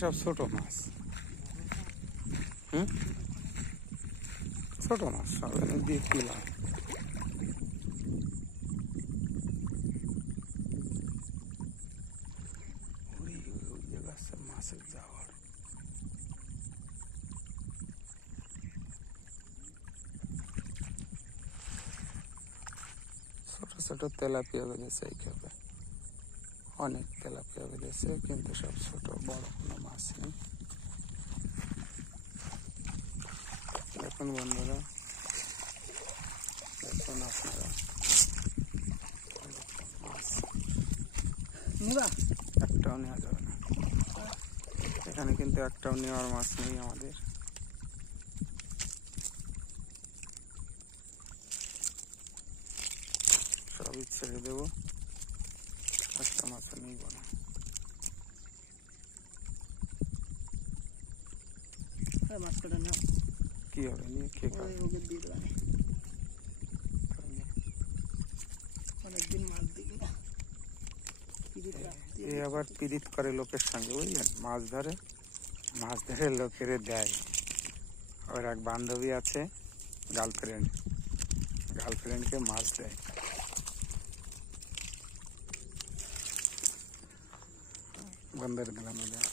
সব ছোট মাছ। ছোট মাছ সব দিয়ে কি লাভ? মাছের যাওয়ার ছোট ছোট তেলাপিয়া বেঁধেছে এই খেপে, অনেক তেলাপিয়া বেঁধেছে, কিন্তু সব ছোট, বড় কোনো মাছ নেই। দেখুন বন্ধুরা, দেখুন আপনারা, মাছ একটাও নেওয়া যাবে না এখানে, কিন্তু একটাও নেওয়ার মাছ নেই আমাদের। সবই ছেড়ে দেবো, একটা মাছও নিব না। কি হবে নিয়ে কে খাবে? এ আবার পীড়িত করে লোকের সঙ্গে, বুঝলেন? মাছ ধরে লোকেরে দেয়। ওর এক বান্ধবী আছে, গার্লফ্রেন্ডকে মাছ দেয়। বন্ধের গ্রামে দেয়।